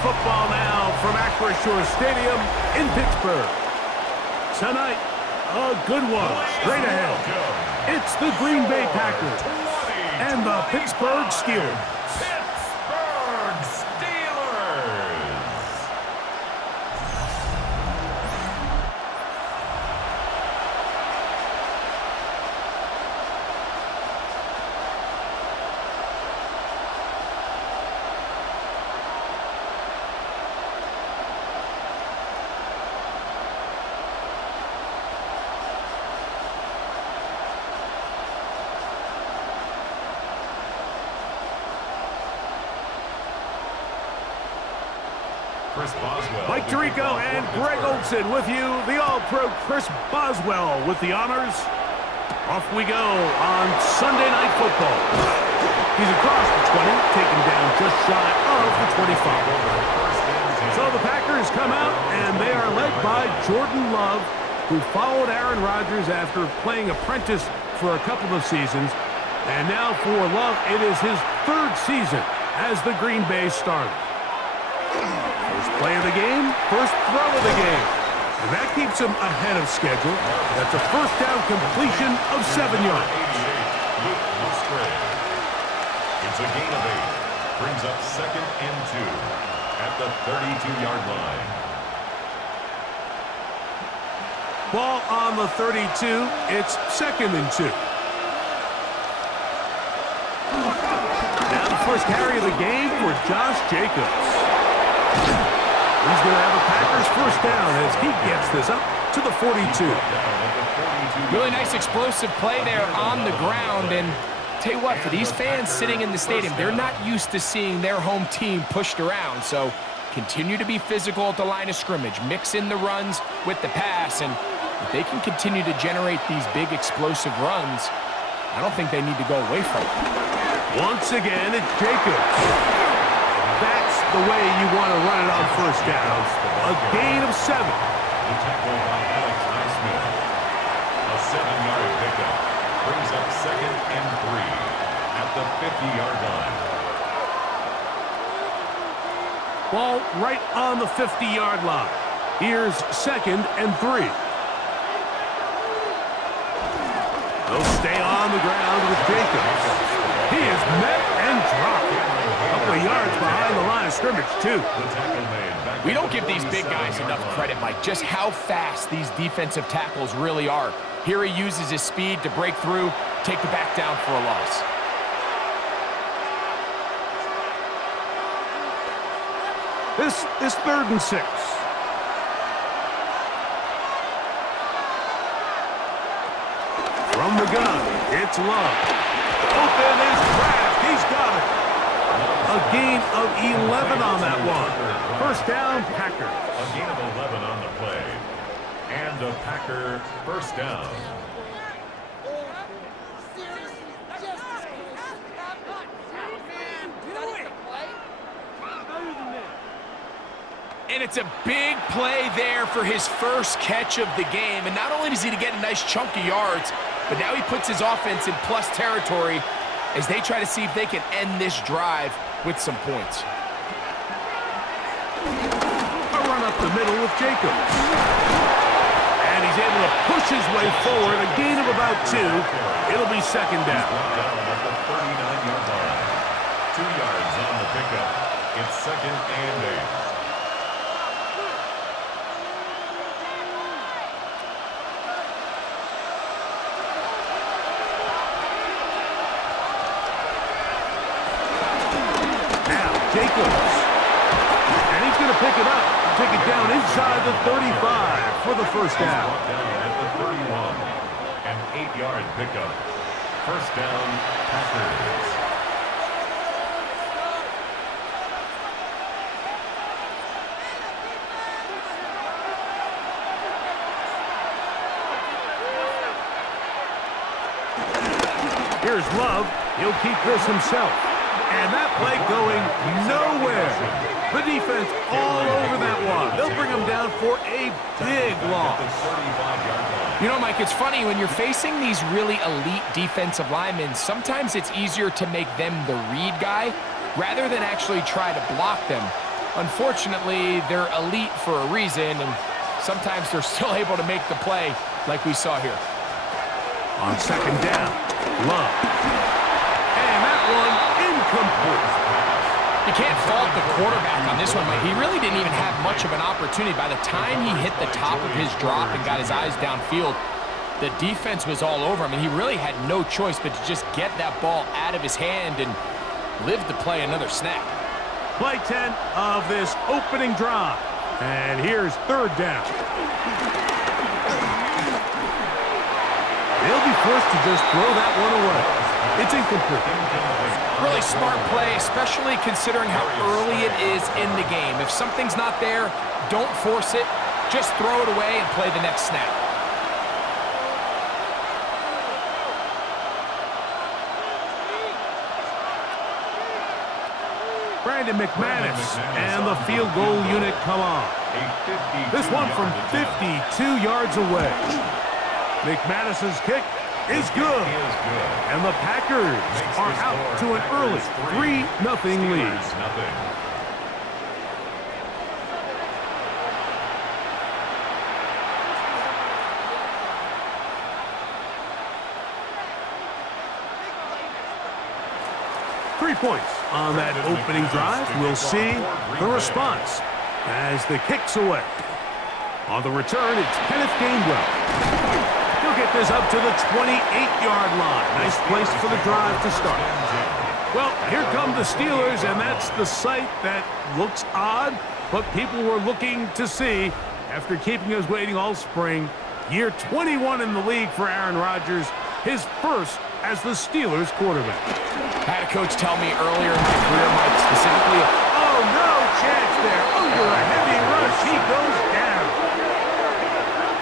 football now from Acrisure Stadium in Pittsburgh. Tonight, a good one straight ahead. It's the Green Bay Packers and the Pittsburgh Steelers. Mike Tirico and Greg Olsen with you. The All-Pro Chris Boswell with the honors. Off we go on Sunday Night Football. He's across the 20, taken down just shy of the 25. So the Packers come out, and they are led by Jordan Love, who followed Aaron Rodgers after playing apprentice for a couple of seasons. And now for Love, it is his third season as the Green Bay starter. First play of the game, first throw of the game. And that keeps him ahead of schedule. That's a first down completion of 7 yards. It's a gain of 8. Brings up 2nd and 2 at the 32-yard line. Ball on the 32. It's 2nd and 2. Now the first carry of the game for Josh Jacobs. He's going to have a Packers first down as he gets this up to the 42. Really nice explosive play there on the ground. And tell you what, for these fans sitting in the stadium, they're not used to seeing their home team pushed around. So continue to be physical at the line of scrimmage. Mix in the runs with the pass. And if they can continue to generate these big explosive runs, I don't think they need to go away from it. Once again, it's Jacobs. That's the way you want to run it on first down. A gain of 7. The tackle by Alex Highsmith. A 7-yard pickup. Brings up 2nd and 3 at the 50-yard line. Ball right on the 50-yard line. Here's 2nd and 3. They'll stay on the ground with Jacobs. He is met and dropped. A couple of yards behind the line of scrimmage, too. We don't give these big guys enough credit, Mike, just how fast these defensive tackles really are. Here he uses his speed to break through, take the back down for a loss. This is 3rd and 6. From the gun, it's Love. Open is Kraft. He's got it. A gain of 11 on that one. First down, Packers. A gain of 11 on the play. And a Packer first down. And it's a big play there for his first catch of the game. And not only does he get a nice chunk of yards, but now he puts his offense in plus territory as they try to see if they can end this drive with some points. A run up the middle with Jacobs. And he's able to push his way forward, a gain of about 2. It'll be 2nd down. Down at the 39-yard line. 2 yards on the pickup. It's 2nd and 8. Jacobs. And he's going to pick it up and take it down inside the 35 for the first down. Down at the 31. An 8-yard pickup. First down, Packers. Here's Love. He'll keep this himself. And that play going nowhere. The defense all over that one. They'll bring him down for a big loss. You know, Mike, it's funny, when you're facing these really elite defensive linemen, sometimes it's easier to make them the read guy rather than actually try to block them. Unfortunately, they're elite for a reason, and sometimes they're still able to make the play like we saw here. On second down, Love. And that one incomplete. You can't fault the quarterback on this one, but he really didn't even have much of an opportunity. By the time he hit the top of his drop and got his eyes downfield, the defense was all over him, and he really had no choice but to just get that ball out of his hand and live to play another snap. Play 10 of this opening drive. And here's third down. They'll be forced to just throw that one away. It's incomplete. Really smart play, especially considering how early it is in the game. If something's not there, don't force it. Just throw it away and play the next snap. Brandon McManus and the field goal unit come on. This one from 52 yards away. McManus's kick is good. And the Packers are out to an early 3-0 lead. Three points on that opening drive. We'll see the response as the kick's away. On the return, it's Kenneth Gainwell. He'll get this up to the 28-yard line. Nice place for the drive to start. Well, here come the Steelers, and that's the sight that looks odd, but people were looking to see after keeping us waiting all spring. Year 21 in the league for Aaron Rodgers, his first as the Steelers quarterback. I had a coach tell me earlier in my career, Mike, specifically, oh, no chance there. Under a heavy rush, he goes down.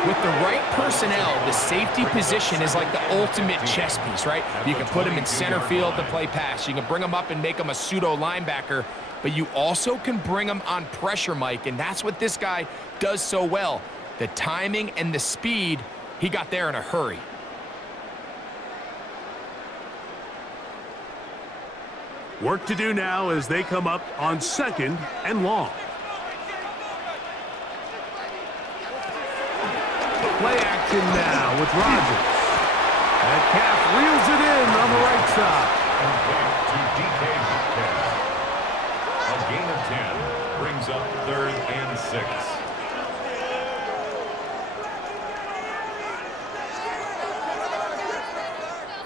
with the right personnel, the safety position is like the ultimate chess piece, right? You can put him in center field to play pass. You can bring him up and make him a pseudo linebacker, but you also can bring him on pressure, Mike, and that's what this guy does so well. The timing and the speed, he got there in a hurry. Work to do now as they come up on second and long. Play action now with Rodgers. That calf reels it in on the right side. To DK Metcalf. A gain of 10 brings up 3rd and 6.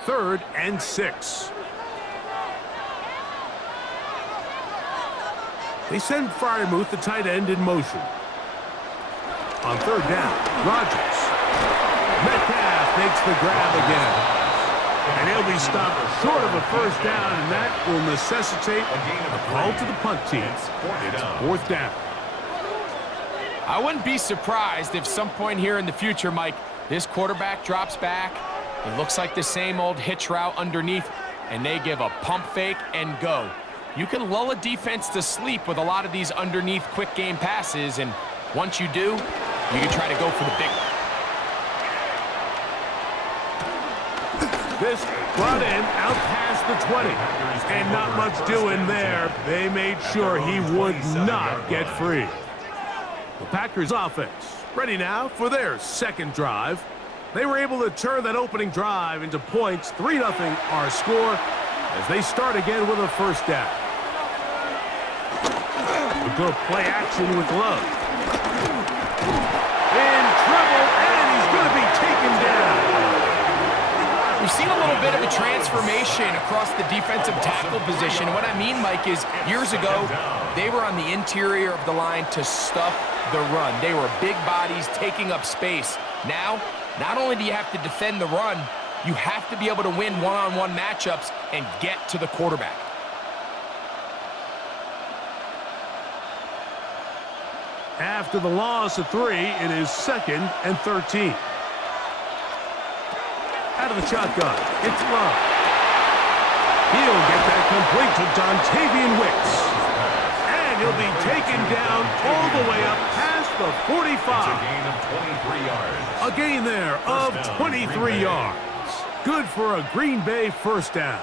3rd and 6. They send Freiermuth, the tight end, in motion. On 3rd down, Rodgers. Metcalf makes the grab again. And he'll be stopped short of a first down, and that will necessitate a call to the punt team. It's 4th down. I wouldn't be surprised if some point here in the future, Mike, this quarterback drops back. It looks like the same old hitch route underneath, and they give a pump fake and go. You can lull a defense to sleep with a lot of these underneath quick game passes, and once you do, you can try to go for the big one. This brought in out past the 20, and not much doing there. They made sure he would not get free. The Packers offense ready now for their second drive. They were able to turn that opening drive into points. 3-0 our score as they start again with a first down. We go play action with Love. In trouble, and he's going to be taken down. We've seen a little bit of a transformation across the defensive tackle position. And what I mean, Mike, is years ago, they were on the interior of the line to stuff the run. They were big bodies taking up space. Now, not only do you have to defend the run, you have to be able to win one-on-one matchups and get to the quarterback. After the loss of 3, it is 2nd and 13. Out of the shotgun, it's Love. He'll get that complete to Dontavian Wicks. And he'll be taken down all the way up past the 45. A gain of 23 yards. A gain there of 23 yards. Good for a Green Bay first down.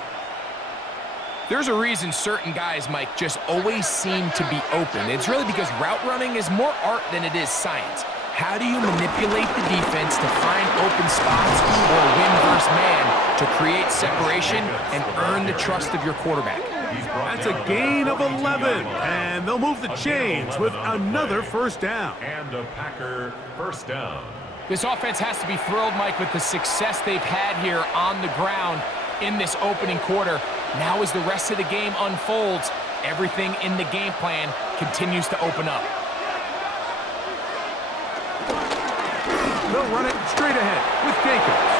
There's a reason certain guys, Mike, just always seem to be open. It's really because route running is more art than it is science. How do you manipulate the defense to find open spots or win versus man to create separation and earn the trust of your quarterback? That's a gain of 11, and they'll move the chains with another first down. And a Packer first down. This offense has to be thrilled, Mike, with the success they've had here on the ground in this opening quarter. Now as the rest of the game unfolds, everything in the game plan continues to open up. They'll run it straight ahead with Jacobs.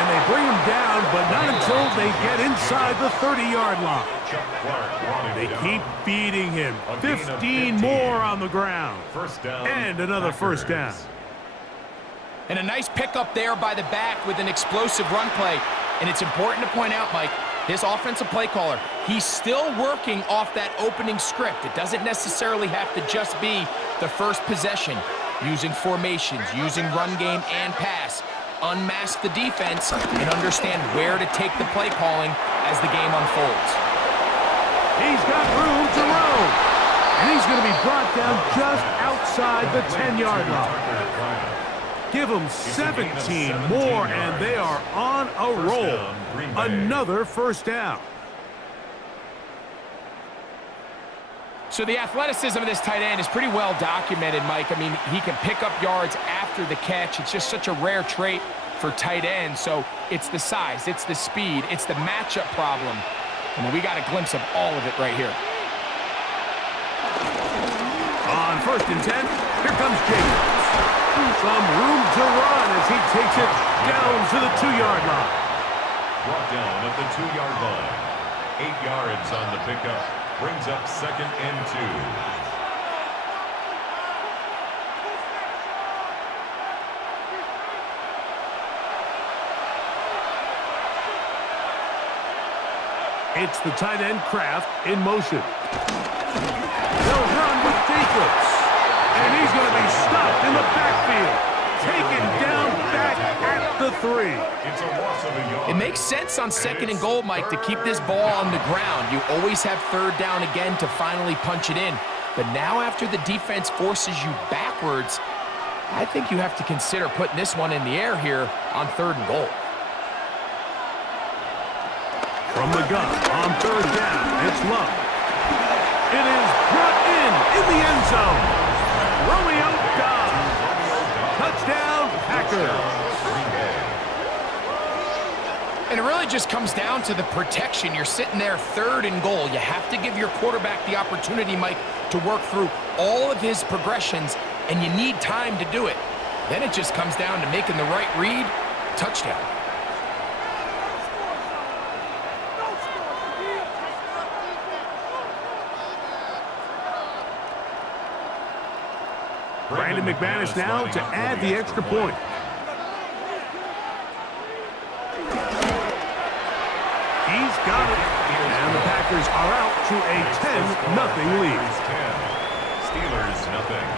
And they bring him down, but not until they get inside the 30-yard line. They keep feeding him. 15 more on the ground. First down, and another first down. And a nice pickup there by the back with an explosive run play. And it's important to point out, Mike, this offensive play caller, he's still working off that opening script. It doesn't necessarily have to just be the first possession. Using formations, using run game and pass. Unmask the defense and understand where to take the play calling as the game unfolds. He's got room to roam. And he's going to be brought down just outside the 10-yard line. Give them 17 more, and they are on a roll. Another first down. So the athleticism of this tight end is pretty well documented, Mike. I mean, he can pick up yards after the catch. It's just such a rare trait for tight ends. So it's the size, it's the speed, it's the matchup problem. And we got a glimpse of all of it right here. On 1st and 10, here comes Jacobs. Some room to run as he takes it down to the 2-yard line. Brought down at the 2-yard line. 8 yards on the pickup. Brings up 2nd and 2. It's the tight end Kraft in motion. They'll run with Jacobs. And he's going to be stopped in the backfield. Taken down back at the 3. It's a loss of a yard. It makes sense on 2nd and goal, Mike, to keep this ball on the ground. You always have 3rd down again to finally punch it in. But now after the defense forces you backwards, I think you have to consider putting this one in the air here on 3rd and goal. From the gun on 3rd down, it's Love. It is brought in the end zone. Romeo Dobbs. Touchdown, Packers. And it really just comes down to the protection. You're sitting there 3rd and goal. You have to give your quarterback the opportunity, Mike, to work through all of his progressions, and you need time to do it. Then it just comes down to making the right read. Touchdown. Brandon McManus now to add the extra point. He's got it. And the Packers are out to a 10-0 lead. Steelers nothing.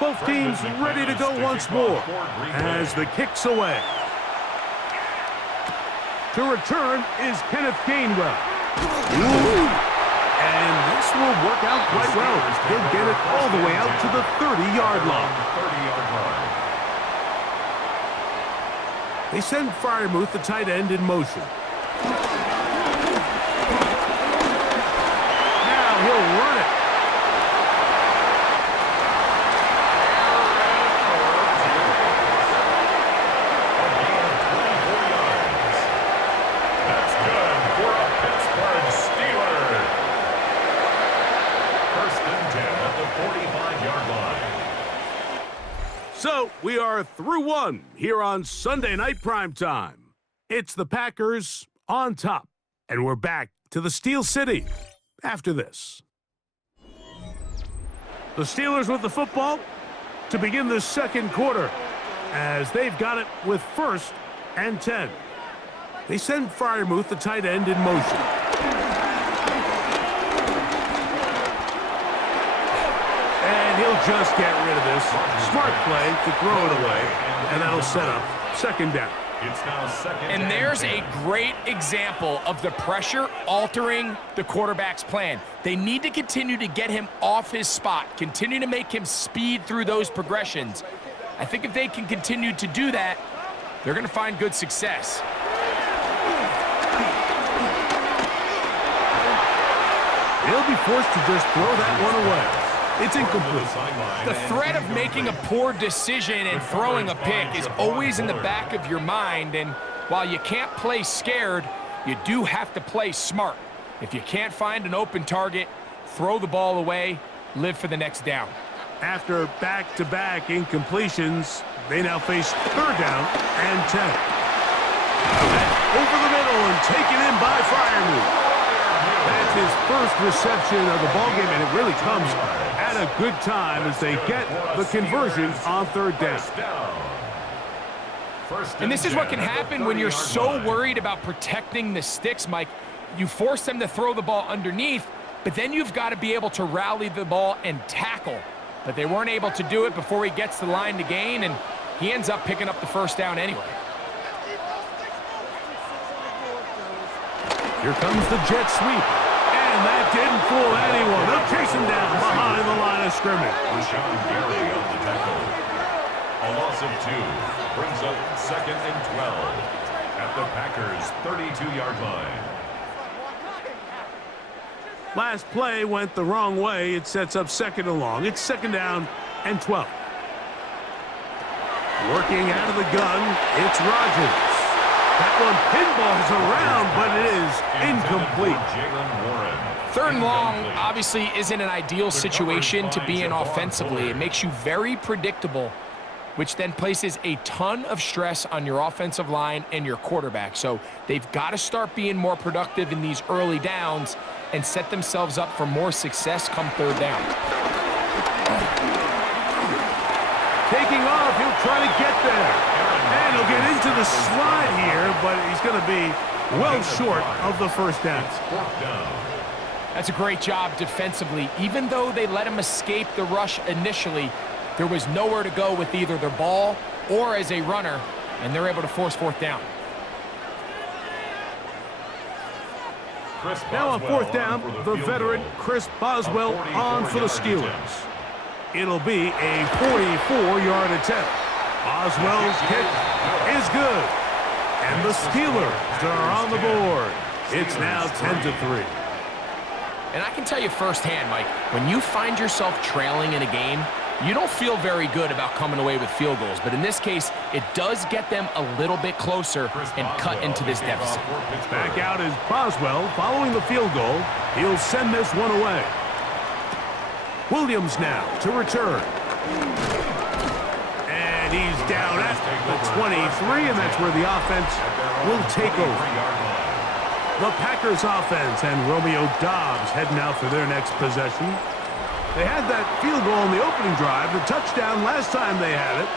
Both teams ready to go once more as the kick's away. To return is Kenneth Gainwell. Ooh. And this will work out quite well. He'll get it all the way out to the 30-yard line. They send Freiermuth, the tight end, in motion. Now he'll run it. So, we are through one here on Sunday Night Primetime. It's the Packers on top, and we're back to the Steel City after this. The Steelers with the football to begin the second quarter as they've got it with 1st and 10. They send Freiermuth, the tight end, in motion. just get rid of this. Smart play to throw it away, and that'll set up second down. It's now second And there's a great example of the pressure altering the quarterback's plan. They need to continue to get him off his spot, continue to make him speed through those progressions. I think if they can continue to do that, they're going to find good success. He'll be forced to just throw that one away. It's incomplete. The threat of making a poor decision and throwing a pick is always in the back of your mind, and while you can't play scared, you do have to play smart. If you can't find an open target, throw the ball away, live for the next down. After back-to-back incompletions, they now face third down and 10. And over the middle and taken in by Freiermuth. That's his first reception of the ballgame, and it really comes at a good time as they get the conversion on third down. And this is what can happen when you're so worried about protecting the sticks, Mike. You force them to throw the ball underneath, but then you've got to be able to rally the ball and tackle. But they weren't able to do it before he gets the line to gain, and he ends up picking up the first down anyway. Here comes the jet sweep. And that didn't fool anyone. They'll chase him down behind the line of scrimmage. Sean Gary on the tackle. A loss of 2 brings up second and 12 at the Packers' 32-yard line. Last play went the wrong way. It sets up second and long. It's second down and 12. Working out of the gun, it's Rodgers. That one pinballs around, but it is incomplete. Third and long obviously isn't an ideal situation to be in offensively. It makes you very predictable, which then places a ton of stress on your offensive line and your quarterback. So they've got to start being more productive in these early downs and set themselves up for more success come third down. Taking off, he'll try to get there. And he'll get into the slide here, but he's going to be well short of the first down. That's a great job defensively. Even though they let him escape the rush initially, there was nowhere to go with either their ball or as a runner, and they're able to force fourth down. Now on fourth down, the veteran Chris Boswell on for the Steelers. It'll be a 44-yard attempt. Boswell's kick is good. And the Steelers are on the board. It's now 10-3. And I can tell you firsthand, Mike, when you find yourself trailing in a game, you don't feel very good about coming away with field goals. But in this case, it does get them a little bit closer and cut into this deficit. Back out is Boswell following the field goal. He'll send this one away. Williams now to return. And he's down at the 23, and that's where the offense will take over. The Packers offense and Romeo Doubs heading out for their next possession. They had that field goal in the opening drive, the touchdown last time they had it.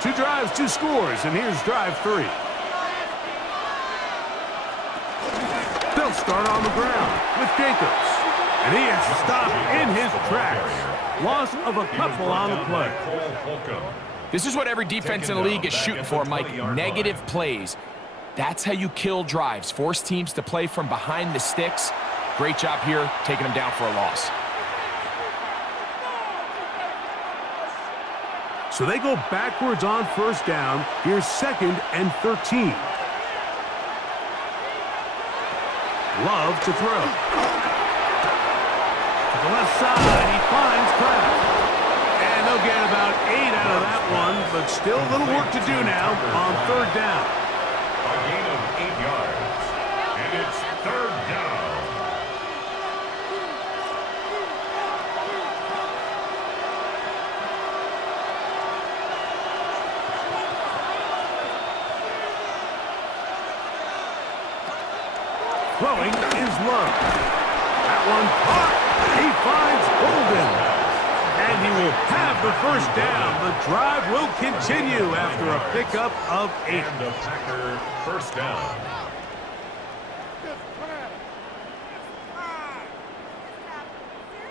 2 drives, 2 scores, and here's drive 3. They'll start on the ground with Jacobs. And he is stopped in his tracks. Loss of a couple on the play. This is what every defense in the league is shooting for, Mike. Negative plays. That's how you kill drives. Force teams to play from behind the sticks. Great job here, taking them down for a loss. So they go backwards on first down. Here's second and 13. Love to throw. To the left side, he finds Kraft. And they'll get about 8 out of that one, but still a little work to do now on third down. A gain of 8 yards, and it's third down. Throwing is Love. That one caught. He finds Golden. And he will have the first down. The drive will continue after a pickup of 8. And the Packer first down.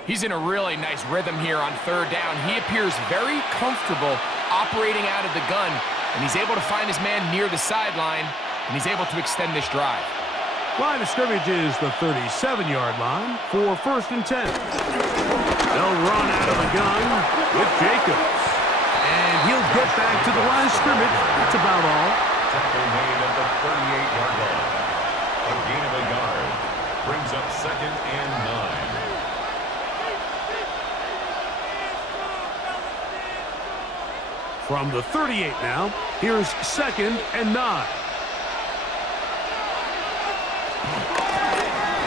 He's in a really nice rhythm here on third down. He appears very comfortable operating out of the gun, and he's able to find his man near the sideline, and he's able to extend this drive. Line of scrimmage is the 37-yard line for 1st and 10. They'll run out of the gun with Jacobs. And he'll get back to the line of scrimmage. That's about all. Tackle made at the 38-yard line. A gain of a yard. Brings up 2nd and 9. From the 38 now, here's 2nd and 9.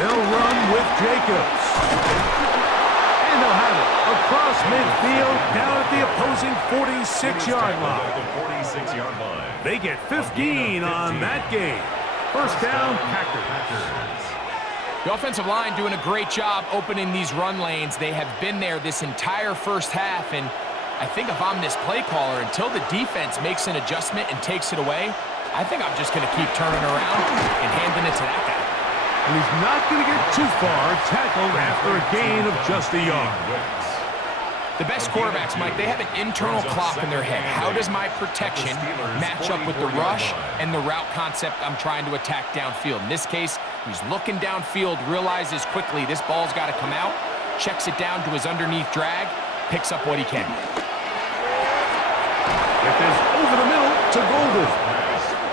They'll run with Jacobs. And they'll have it across midfield down at the opposing 46-yard line. The 46-yard line. They get 15 on that game. First down, Packers. The offensive line doing a great job opening these run lanes. They have been there this entire first half, and I think if I'm this play caller, until the defense makes an adjustment and takes it away, I think I'm just going to keep turning around and handing it to that guy. And he's not going to get too far tackled after a gain of just a yard. The best quarterbacks, Mike, they have an internal clock in their head. How does my protection match up with the rush and the route concept I'm trying to attack downfield? In this case, he's looking downfield, realizes quickly this ball's got to come out, checks it down to his underneath drag, picks up what he can. It is over the middle to Golden.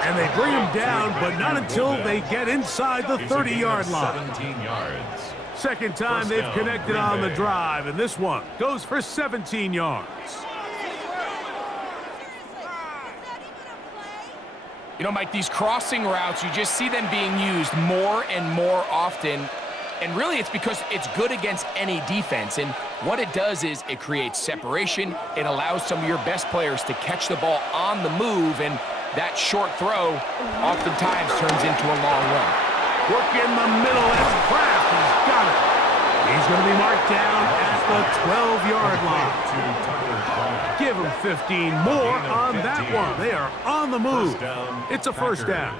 And they bring him down, but not until they get inside the 30-yard line. 17 yards. Second time they've connected on the drive, and this one goes for 17 yards. You know, Mike, these crossing routes, you just see them being used more and more often. And really, it's because it's good against any defense. And what it does is it creates separation. It allows some of your best players to catch the ball on the move, and that short throw oftentimes turns into a long run. Work in the middle. That's Kraft. He's got it. He's going to be marked down at the 12-yard line. Give him 15 more on that one. They are on the move. It's a first down.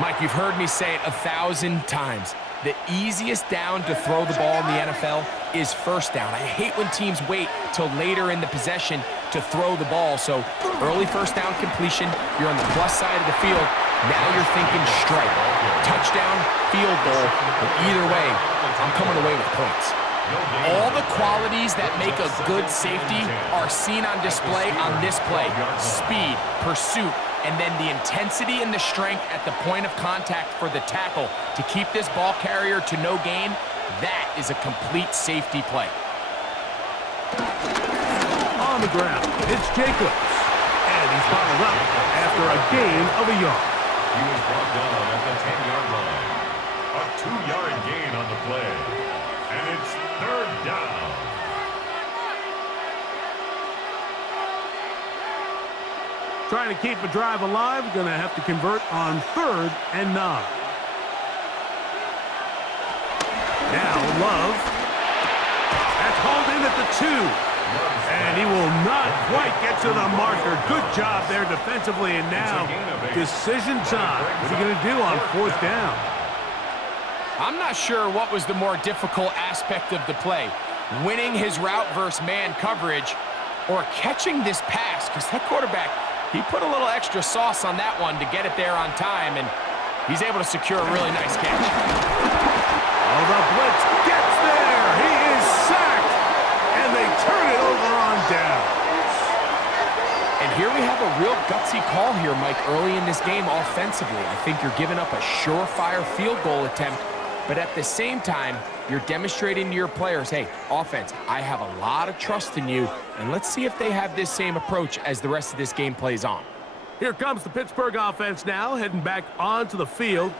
Mike, you've heard me say it 1,000 times. The easiest down to throw the ball in the NFL is first down. I hate when teams wait till later in the possession to throw the ball. So early first down completion, you're on the plus side of the field. Now you're thinking strike, touchdown, field goal. But either way, I'm coming away with points. All the qualities that make a good safety are seen on display on this play. Speed, pursuit, and then the intensity and the strength at the point of contact for the tackle to keep this ball carrier to no gain. That is a complete safety play. On the ground, it's Jacobs. And he's bottled up after a gain of a yard. He was brought down at the 10-yard line. A 2-yard gain on the play. And it's third down. Trying to keep a drive alive, going to have to convert on 3rd and 9. Now Love. That's hauled in at the 2. And he will not quite get to the marker. Good job there defensively. And now decision time. What are you going to do on 4th down? I'm not sure what was the more difficult aspect of the play. Winning his route versus man coverage or catching this pass, because that quarterback, he put a little extra sauce on that one to get it there on time, and he's able to secure a really nice catch. Oh, the blitz gets there. He is sacked, and they turn it over on down. And here we have a real gutsy call here, Mike, early in this game offensively. I think you're giving up a surefire field goal attempt, but at the same time, you're demonstrating to your players, hey, offense, I have a lot of trust in you, and let's see if they have this same approach as the rest of this game plays on. Here comes the Pittsburgh offense now, heading back onto the field.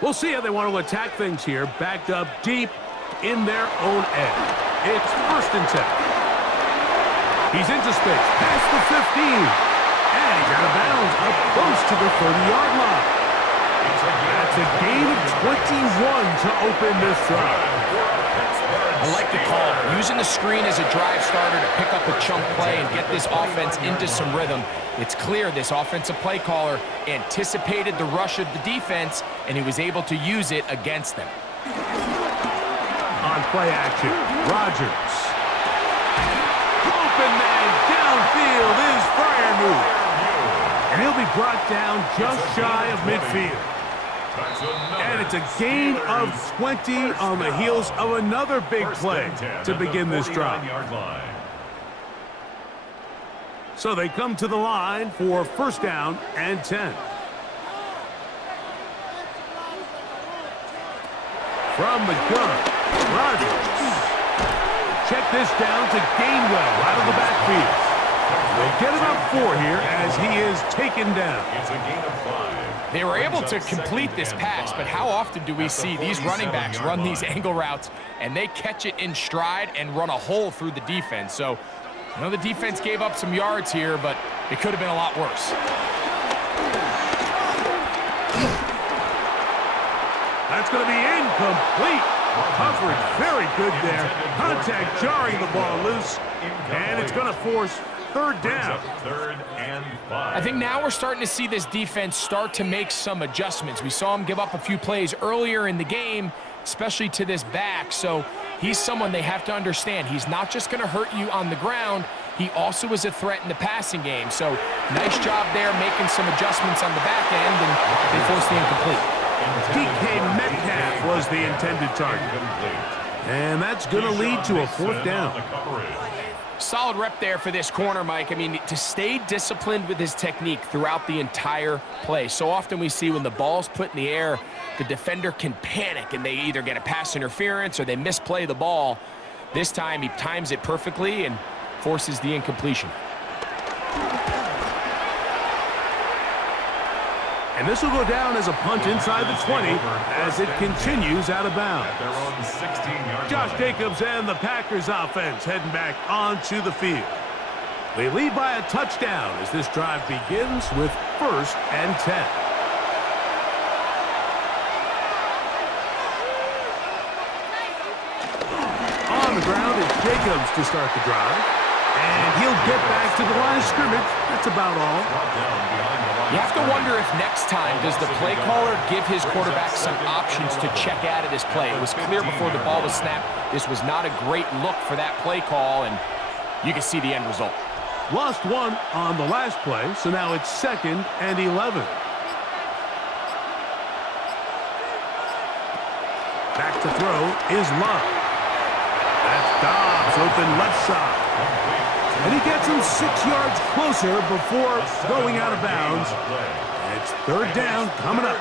We'll see how they want to attack things here, backed up deep in their own end. It's 1st and 10. He's into space, past the 15, and he's out of bounds up close to the 30-yard line. That's a gain of 21 to open this drive. I like the call. Using the screen as a drive starter to pick up a chunk play and get this offense into some rhythm. It's clear this offensive play caller anticipated the rush of the defense, and he was able to use it against them. On play action. Rodgers. Open man downfield is Freiermuth. And he'll be brought down just shy of midfield. And it's a gain of 20 on the heels of another big play to begin this drive. So they come to the line for first down and 10. From the gun, Rodgers. Check this down to Gainwell out of the backfield. They'll get about 4 here as he is taken down. It's a gain of 5. They were able to complete this pass, but how often do we see these running backs run these angle routes and they catch it in stride and run a hole through the defense? So I know the defense gave up some yards here, but it could have been a lot worse. That's going to be incomplete. Coverage very good there. Contact jarring the ball loose, and it's going to force third down. Third and 5. I think now we're starting to see this defense start to make some adjustments. We saw him give up a few plays earlier in the game, especially to this back. So he's someone they have to understand. He's not just going to hurt you on the ground. He also is a threat in the passing game. So nice job there making some adjustments on the back end, and they forced the incomplete. DK Metcalf was the intended target. And that's going to lead to a fourth down. Solid rep there for this corner, Mike. I mean, to stay disciplined with his technique throughout the entire play. So often we see when the ball's put in the air, the defender can panic and they either get a pass interference or they misplay the ball. This time he times it perfectly and forces the incompletion. And this will go down as a punt inside the 20 as it continues out of bounds. Josh Jacobs and the Packers offense heading back onto the field. They lead by a touchdown as this drive begins with first and 10. On the ground, it's Jacobs to start the drive. And he'll get back to the line of scrimmage. That's about all. You have to wonder if next time does the play caller give his quarterback some options to check out of this play. It was clear before the ball was snapped this was not a great look for that play call, and you can see the end result. Lost one on the last play, so now it's 2nd and 11. Back to throw is Love. That's Dobbs open left side. And he gets him 6 yards closer before going out of bounds. It's third down coming up.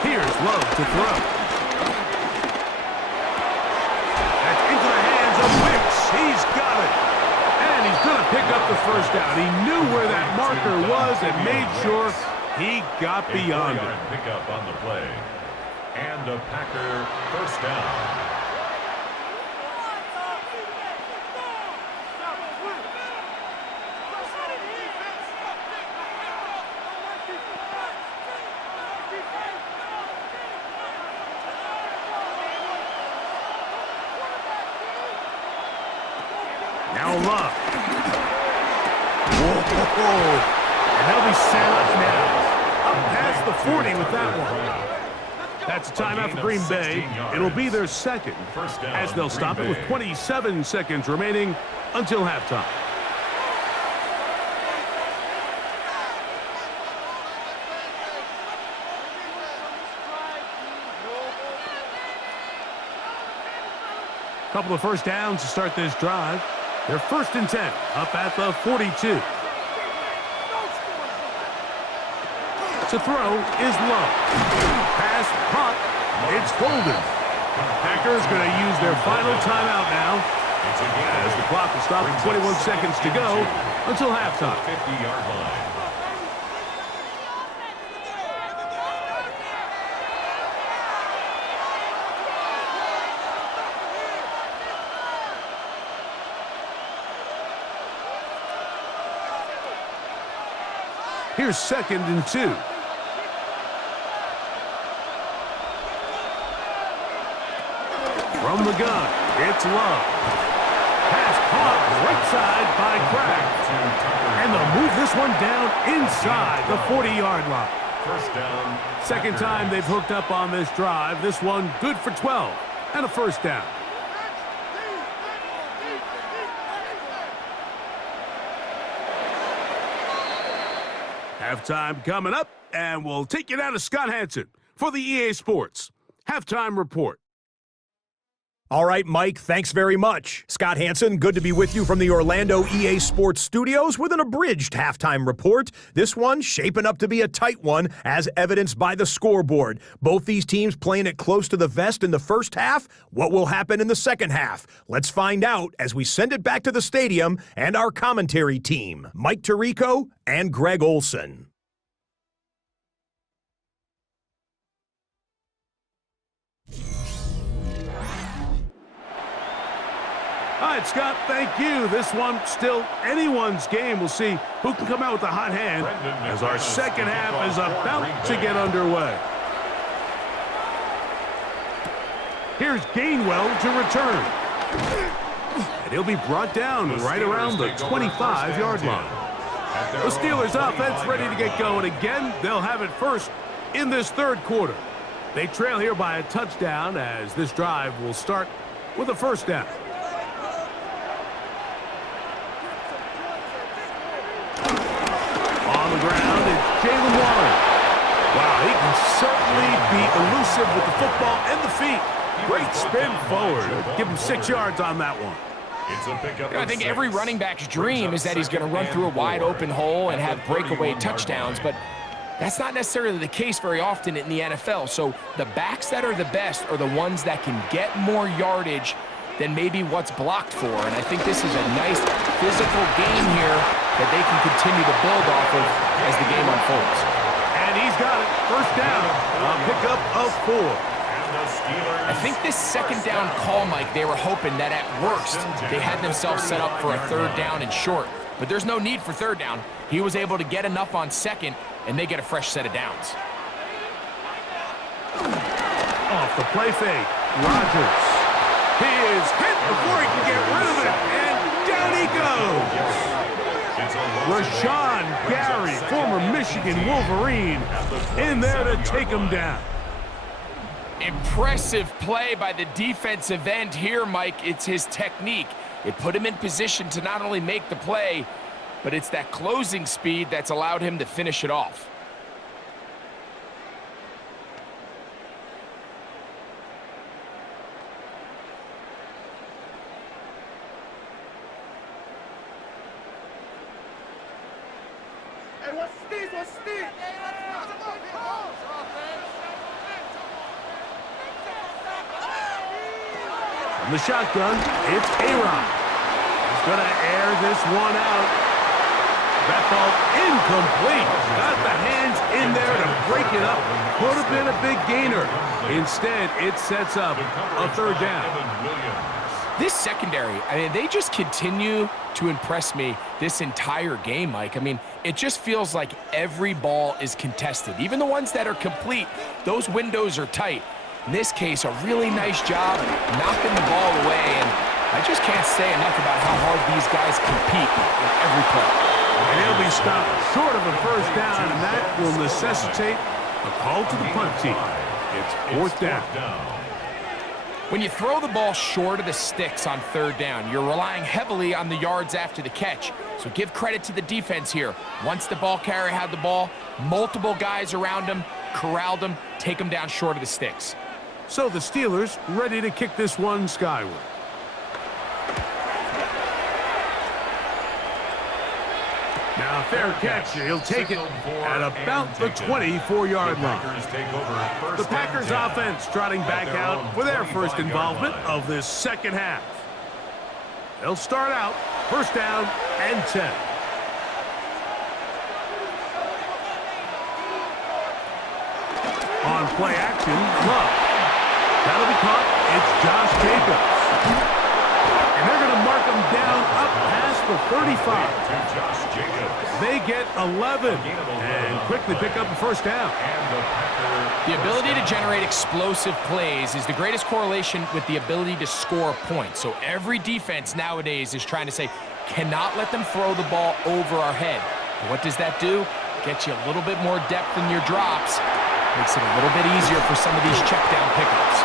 Here's Love to throw. That's into the hands of Wicks. He's got it. And he's going to pick up the first down. He knew where that marker was and made sure he got beyond it. Pick up on the play. And a Packer first down. Now Love. Whoa. And they'll be set up now. Up past the 40 with that one. That's a timeout for Green Bay. It'll be their second as they'll stop it with 27 seconds remaining until halftime. Couple of first downs to start this drive. They're 1st and 10 up at the 42. To throw is Low. Pass, punt, it's Golden. Packers going to use their final timeout now as the clock will stop at 21 seconds to go until halftime. 50-yard line. Here's 2nd and 2. From the gun, it's Love. caught right side by Kraft. And they'll move this one down inside the 40-yard line. First down. Second time they've hooked up on this drive. This one good for 12 and a first down. Halftime coming up, and we'll take you down to Scott Hansen for the EA Sports Halftime Report. All right, Mike, thanks very much. Scott Hansen, good to be with you from the Orlando EA Sports Studios with an abridged halftime report. This one shaping up to be a tight one, as evidenced by the scoreboard. Both these teams playing it close to the vest in the first half. What will happen in the second half? Let's find out as we send it back to the stadium and our commentary team, Mike Tirico and Greg Olson. All right, Scott, thank you. This one still anyone's game. We'll see who can come out with a hot hand as our second half is about to get underway. Here's Gainwell to return. And he'll be brought down right around the 25-yard line. The Steelers offense ready to get going again. They'll have it first in this third quarter. They trail here by a touchdown as this drive will start with a first down. On the ground, it's Jalen Warren. Wow, he can certainly be elusive with the football and the feet. Great spin forward. Give him 6 yards on that one. I think every running back's dream is that he's going to run through a wide open hole and have breakaway touchdowns, but that's not necessarily the case very often in the NFL. So the backs that are the best are the ones that can get more yardage than maybe what's blocked for. And I think this is a nice physical game here that they can continue to build off of as the game unfolds. And he's got it. First down. A pickup of 4. I think this second down call, Mike, they were hoping that at worst they had themselves set up for a third down and short. But there's no need for third down. He was able to get enough on second, and they get a fresh set of downs. Off the play fake. Rodgers. He is hit before he can get rid of it, and down he goes. Rashawn Gary, former Michigan Wolverine, in there to take him down. Impressive play by the defensive end here, Mike. It's his technique. It put him in position to not only make the play, but it's that closing speed that's allowed him to finish it off. From the shotgun, it's A-Rod. He's going to air this one out. That ball incomplete. Got the hands in there to break it up. Could have been a big gainer. Instead, it sets up a third down. This secondary, I mean, they just continue to impress me this entire game, Mike. I mean, it just feels like every ball is contested. Even the ones that are complete, those windows are tight. In this case, a really nice job knocking the ball away, and I just can't say enough about how hard these guys compete on every play. And he'll be stopped short of a first down, and that will necessitate a call to the punt team. It's fourth down. When you throw the ball short of the sticks on third down, you're relying heavily on the yards after the catch. So give credit to the defense here. Once the ball carrier had the ball, multiple guys around him, corralled him, take him down short of the sticks. So the Steelers ready to kick this one skyward. Now, fair catch. He'll take it at about the 24-yard line. The Packers offense trotting back out for their first involvement of this second half. They'll start out first down and 10. On play action, Love. That'll be caught. It's Josh Jacobs. And they're going to mark him down up past the 35. To Josh Jacobs. They get 11 and quickly pick up a first down. The ability to generate explosive plays is the greatest correlation with the ability to score points. So every defense nowadays is trying to say, cannot let them throw the ball over our head. And what does that do? Get you a little bit more depth in your drops. Makes it a little bit easier for some of these check down pickups.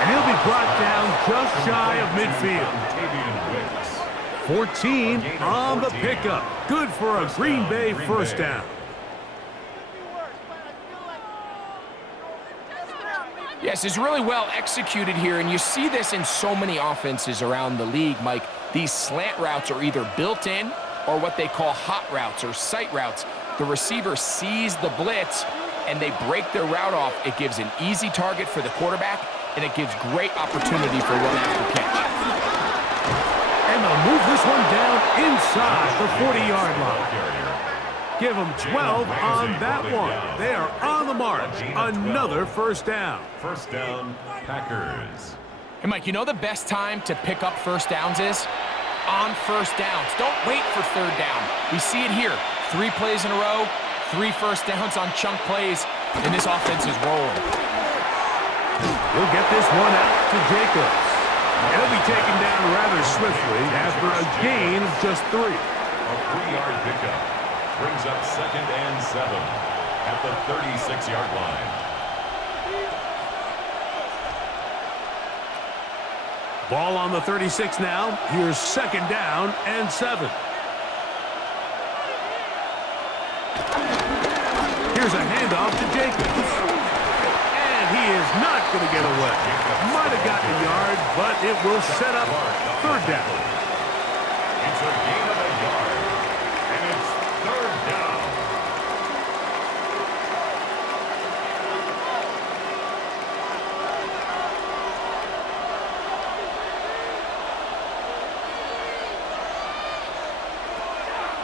And he'll be brought down just shy of midfield. 14 on the pickup. Good for a Green Bay first down. Yes, it's really well executed here, and you see this in so many offenses around the league, Mike. These slant routes are either built in or what they call hot routes or sight routes. The receiver sees the blitz, and they break their route off. It gives an easy target for the quarterback, and it gives great opportunity for run after catch. And they'll move this one down inside the 40-yard line. Give them 12 on that one. They are on the march. Another first down. First down, Packers. Hey, Mike, you know the best time to pick up first downs is? On first downs. Don't wait for third down. We see it here. 3 plays in a row, 3 first downs on chunk plays, and this offense is rolling. He'll get this one out to Jacobs. He'll be taken down rather swiftly after a gain of just 3. A 3-yard pickup brings up 2nd and 7 at the 36-yard line. Ball on the 36 now. Here's 2nd down and 7. Here's a handoff to Jacobs. And he is not going to get away. Might have gotten a yard, but it will set up 3rd down. It's a gain of a yard, and it's 3rd down.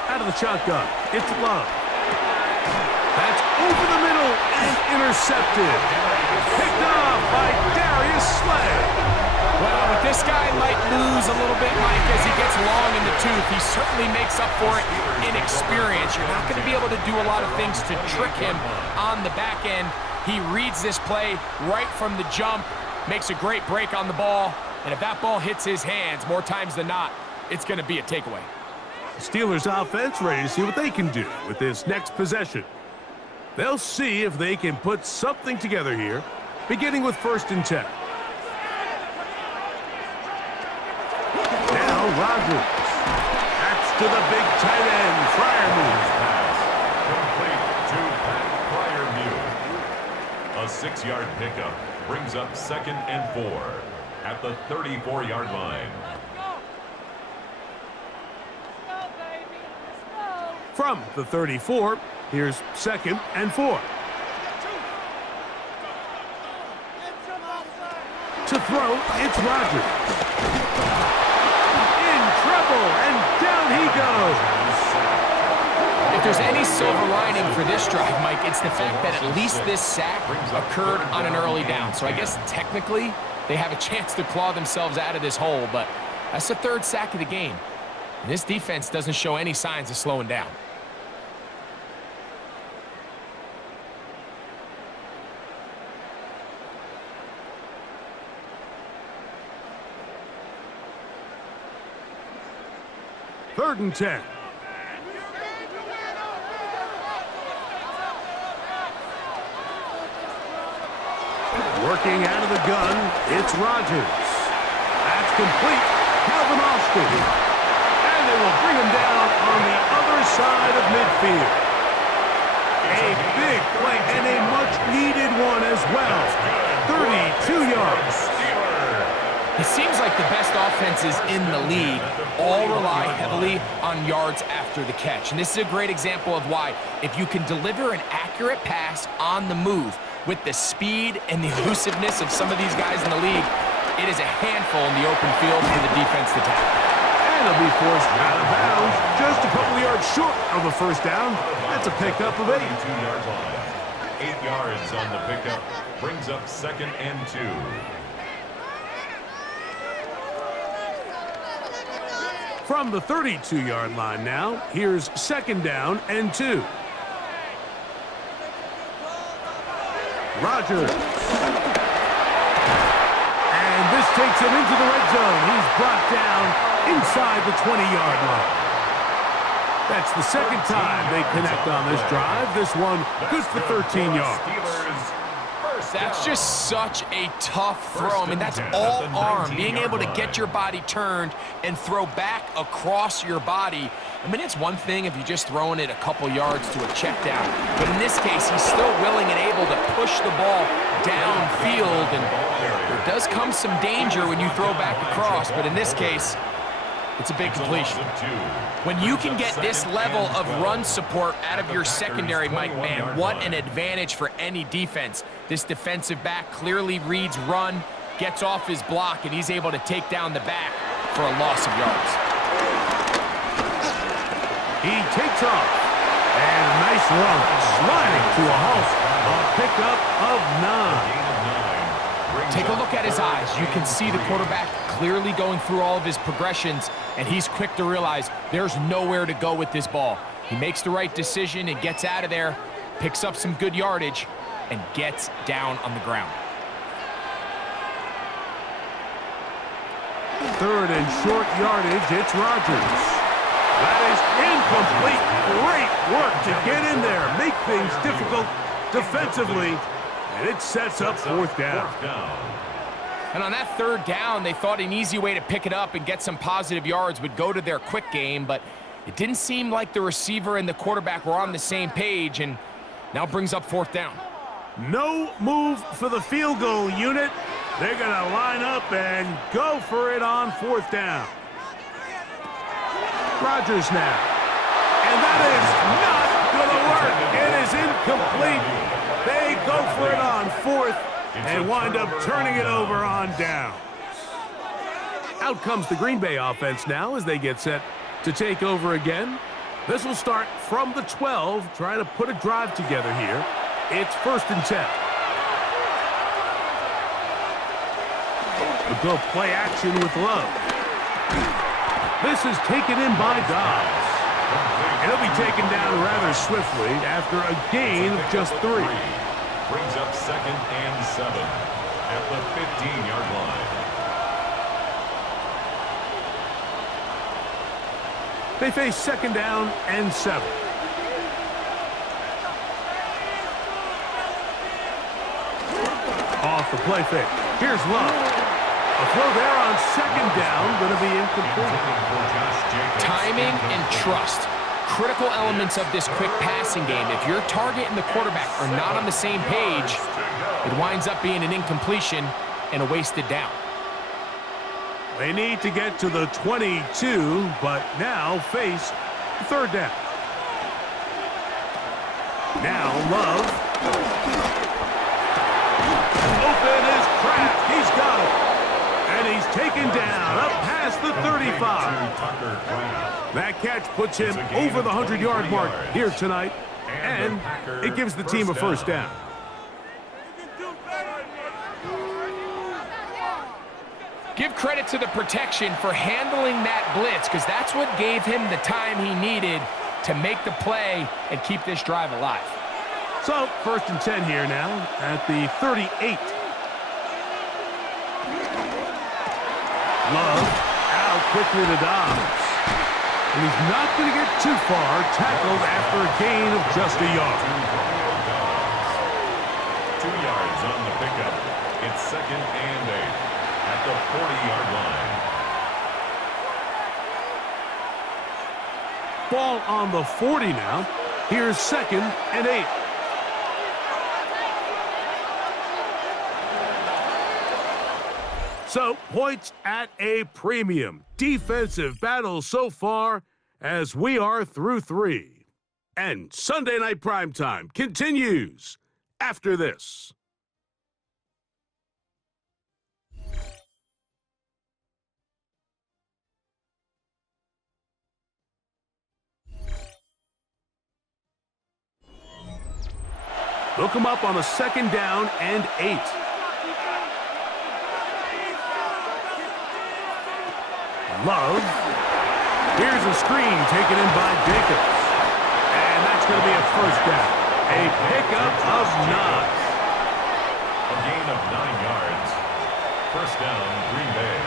Out of the shotgun, it's Love. That's over the middle and intercepted. Picked off by Darius Slay. Well, but this guy might lose a little bit, Mike, as he gets long in the tooth. He certainly makes up for it in experience. You're not going to be able to do a lot of things to trick him on the back end. He reads this play right from the jump, makes a great break on the ball, and if that ball hits his hands more times than not, it's going to be a takeaway. Steelers offense ready to see what they can do with this next possession. They'll see if they can put something together here, beginning with 1st and 10. Now Rodgers. That's to the big tight end, Freiermuth. Complete to Pat Freiermuth. A 6-yard pickup brings up 2nd and 4 at the 34-yard line. From the 34, here's 2nd and 4. To throw, it's Rodgers. In trouble, and down he goes. If there's any silver lining for this drive, Mike, it's the fact that at least this sack occurred on an early down. So I guess technically they have a chance to claw themselves out of this hole, but that's the 3rd sack of the game. And this defense doesn't show any signs of slowing down. Third and 10. Working out of the gun, it's Rodgers. That's complete. Calvin Austin. And they will bring him down on the other side of midfield. A big play and a much-needed one as well. 32 yards. It seems like the best offenses in the league all rely heavily on yards after the catch. And this is a great example of why, if you can deliver an accurate pass on the move with the speed and the elusiveness of some of these guys in the league, it is a handful in the open field for the defense to tackle. And they'll be forced out of bounds just a couple of yards short of a first down. That's a pickup of 8. 2-yard line. 8 yards on the pickup brings up 2nd and 2. From the 32-yard line now, here's 2nd down and 2. Rodgers. And this takes him into the red zone. He's brought down inside the 20-yard line. That's the 2nd time they connect on this drive. This one good for 13 yards. That's just such a tough throw. I mean, that's all arm, being able to get your body turned and throw back across your body. I mean, it's one thing if you're just throwing it a couple yards to a check down, but in this case, he's still willing and able to push the ball downfield, and there does come some danger when you throw back across, but in this case, it's a big completion. When you can get this level of run support out of your secondary, Mike, man, what an advantage for any defense. This defensive back clearly reads run, gets off his block, and he's able to take down the back for a loss of yards. He takes off, and a nice run, sliding to a halt. A pickup of 9. Take a look at his eyes. You can see the quarterback clearly going through all of his progressions, and he's quick to realize there's nowhere to go with this ball. He makes the right decision and gets out of there, picks up some good yardage, and gets down on the ground. 3rd and short yardage, it's Rodgers. That is incomplete. Great work to get in there, make things difficult defensively, and it sets up 4th down. And on that 3rd down, they thought an easy way to pick it up and get some positive yards would go to their quick game, but it didn't seem like the receiver and the quarterback were on the same page, and now brings up 4th down. No move for the field goal unit. They're going to line up and go for it on 4th down. Rodgers now. And that is not going to work. It is incomplete. They go for it on 4th and wind up turning it over on downs. Out comes the Green Bay offense now as they get set to take over again. This will start from the 12, trying to put a drive together here. It's 1st and 10. We'll go play action with Love. This is taken in by Dobbs. And he'll be taken down rather swiftly after a gain of just 3. Brings up 2nd and 7 at the 15-yard line. They face 2nd down and 7. Off the play fake. Here's Love. A throw there on 2nd down, going to be incomplete. Timing and trust. Critical elements of this quick passing game. If your target and the quarterback are not on the same page, it winds up being an incompletion and a wasted down. They need to get to the 22, but now face 3rd down. Now Love. Open is Kraft. He's got it. And he's taken down up past the 35. That catch puts him over the 100-yard mark here tonight, and it gives the team a 1st down. Give credit to the protection for handling that blitz, because that's what gave him the time he needed to make the play and keep this drive alive. So, 1st and 10 here now at the 38. Love out quickly to Dobbs. And he's not going to get too far, tackled after a gain of just a yard. 2 yards on the pickup. It's 2nd and 8 at the 40-yard line. Ball on the 40 now. Here's 2nd and 8. So, points at a premium. Defensive battle so far as we are through 3. And Sunday Night Primetime continues after this. Look him up on a 2nd down and 8. Love. Here's a screen taken in by Jacobs. And that's going to be a first down. A pickup of 9. A gain of 9 yards. First down, Green Bay.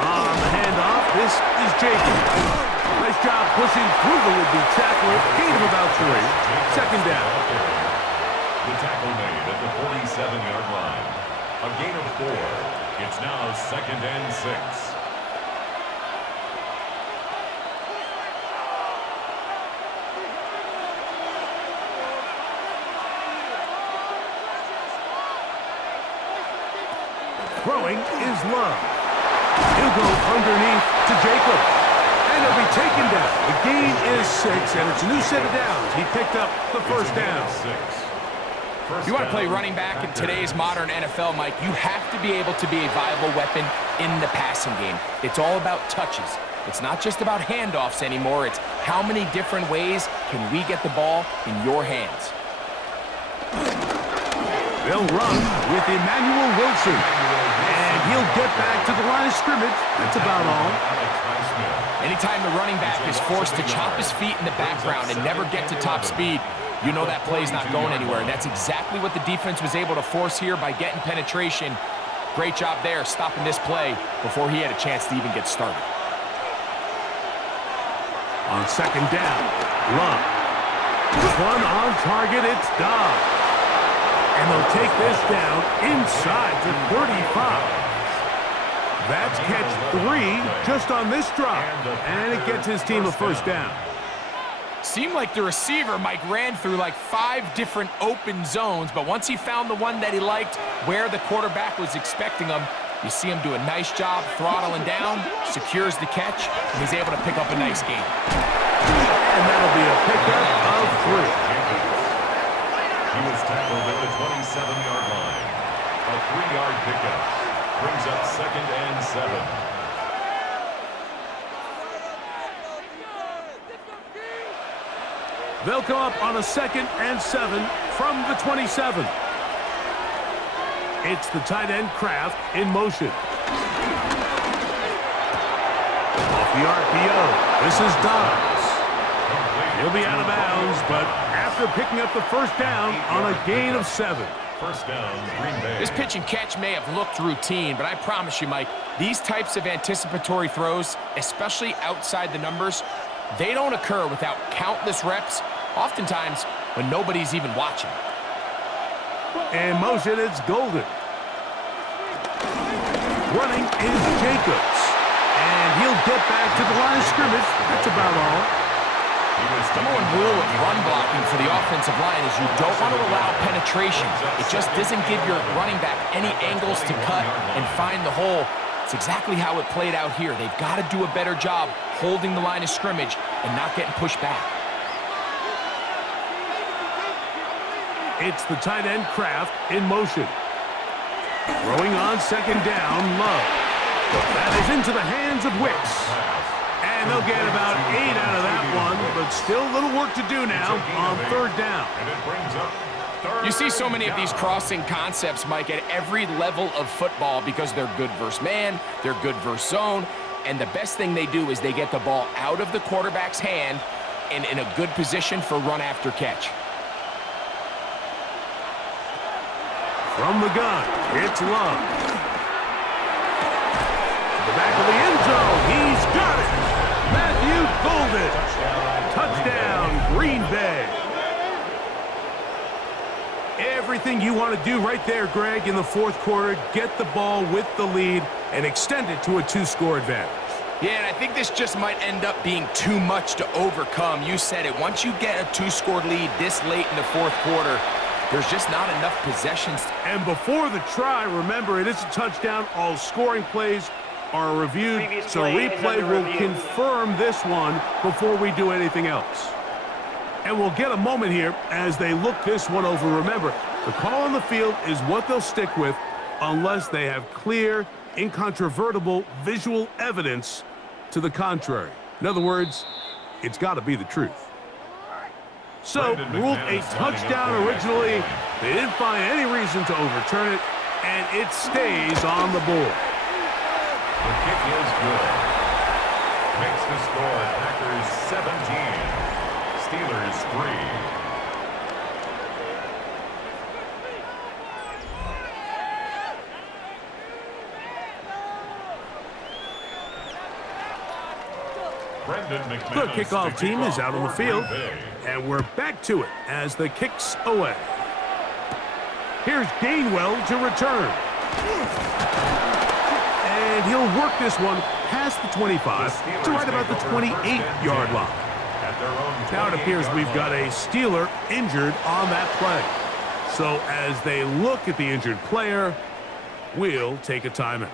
On the handoff, this is Jacobs. Nice job pushing through the would-be tackler. Gain of about 3. Second down. The tackle made at the 47-yard line. A gain of 4. It's now 2nd and 6. Throwing is Love. He'll go underneath to Jacobs. And he'll be taken down. The gain is 6, and it's a new set of downs. He picked up the first down. 6. You want to play running back in today's modern NFL, Mike, you have to be able to be a viable weapon in the passing game. It's all about touches. It's not just about handoffs anymore. It's how many different ways can we get the ball in your hands. They'll run with Emmanuel Wilson. And he'll get back to the line of scrimmage. That's about all. Anytime the running back is forced to chop his feet in the background and never get to top speed, you know that play's not going anywhere. And that's exactly what the defense was able to force here by getting penetration. Great job there, stopping this play before he had a chance to even get started. On second down, Love. This one on target, it's Dobbs. And they'll take this down inside the 35. That's catch 3 just on this drop. And it gets his team a first down. Seemed like the receiver, Mike, ran through like 5 different open zones, but once he found the one that he liked, where the quarterback was expecting him, you see him do a nice job throttling down, secures the catch, and he's able to pick up a nice gain. And that'll be a pickup of 3. He was tackled at the 27-yard line. A 3-yard pickup brings up 2nd and 7. They'll come up on a 2nd and 7 from the 27. It's the tight end Kraft in motion. Off the RPO, this is Dobbs. He'll be out of bounds, but after picking up the first down on a gain of 7. First down, Green Bay. This pitch and catch may have looked routine, but I promise you, Mike, these types of anticipatory throws, especially outside the numbers, they don't occur without countless reps, oftentimes when nobody's even watching. In motion, it's Golden. Running is Jacobs. And he'll get back to the line of scrimmage. That's about all. Number one rule of run blocking for the offensive line is you don't want to allow penetration. It just doesn't give your running back any angles to cut and find the hole. It's exactly how it played out here. They've got to do a better job holding the line of scrimmage and not getting pushed back. It's the tight end Kraft in motion. Throwing on second down, Love. That is into the hands of Wicks. And they'll get about 8 out of that one, but still a little work to do now on third down. And it brings up You see so many of these crossing concepts, Mike, at every level of football because they're good versus man, they're good versus zone, and the best thing they do is they get the ball out of the quarterback's hand and in a good position for run after catch. From the gun, it's Love. To the back of the end zone, he's got it. Matthew Golden. Touchdown, Green Bay. Everything you want to do right there, Greg, in the fourth quarter, get the ball with the lead and extend it to a 2-score advantage. Yeah, and I think this just might end up being too much to overcome. You said it. Once you get a 2-score lead this late in the fourth quarter, there's just not enough possessions. And before the try, remember, it is a touchdown. All scoring plays are reviewed, so replay will confirm this one before we do anything else. And we'll get a moment here as they look this one over. Remember, the call on the field is what they'll stick with unless they have clear, incontrovertible visual evidence to the contrary. In other words, it's got to be the truth. So, ruled a touchdown originally. They didn't find any reason to overturn it, and it stays on the board. The kick is good. Makes the score Packers 17, Steelers 3. The kickoff team is out on the field, and we're back to it as the kick's away. Here's Gainwell to return. And he'll work this one past the 25 to right about the 28-yard line. Now it appears we've got a Steeler injured on that play. So as they look at the injured player, we'll take a timeout.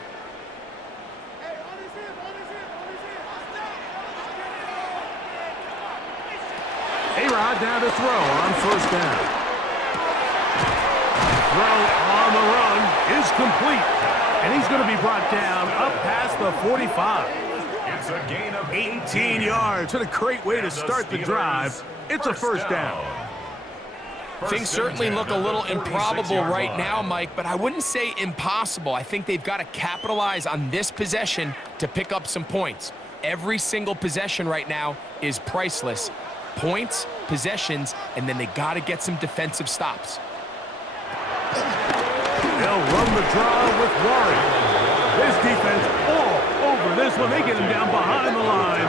A-Rod now to throw on first down. Throw on the run is complete. And he's going to be brought down up past the 45. It's a gain of 18 yards. What a great way to start the drive. It's a first down. Things certainly look a little improbable right now, Mike, but I wouldn't say impossible. I think they've got to capitalize on this possession to pick up some points. Every single possession right now is priceless. Points, possessions, and then they got to get some defensive stops. They'll run the draw with Warren. This defense all over this one. They get him down behind the line.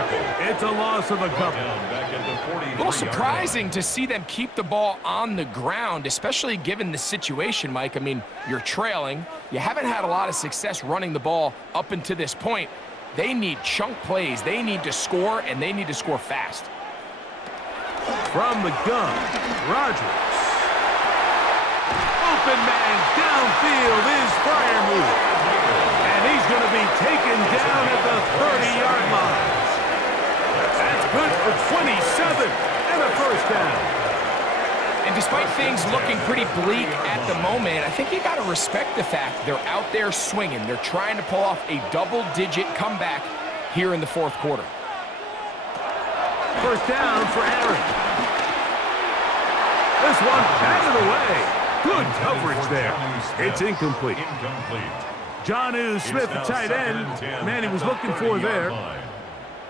It's a loss of a couple. A little surprising to see them keep the ball on the ground, especially given the situation, Mike. I mean, you're trailing. You haven't had a lot of success running the ball up until this point. They need chunk plays. They need to score, and they need to score fast. From the gun, Rodgers. Open man downfield is Freiermuth. And he's going to be taken down at the 30-yard line. That's good for 27 and a first down. And despite things looking pretty bleak at the moment, I think you got to respect the fact they're out there swinging. They're trying to pull off a double-digit comeback here in the fourth quarter. First down for Aaron. This one out of the way. Good coverage there. It's incomplete. Jonnu Smith, the tight end, man he was looking for there.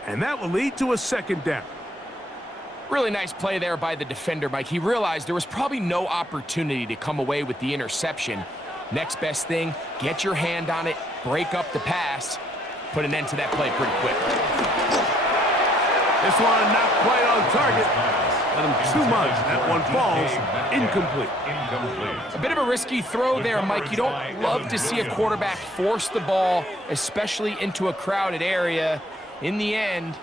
And that will lead to a second down. Really nice play there by the defender, Mike. He realized there was probably no opportunity to come away with the interception. Next best thing, get your hand on it, break up the pass, put an end to that play pretty quick. This one not quite on target. Let him too much. That one falls incomplete. A bit of a risky throw there, Mike. You don't love to see a quarterback force the ball, especially into a crowded area. In the end,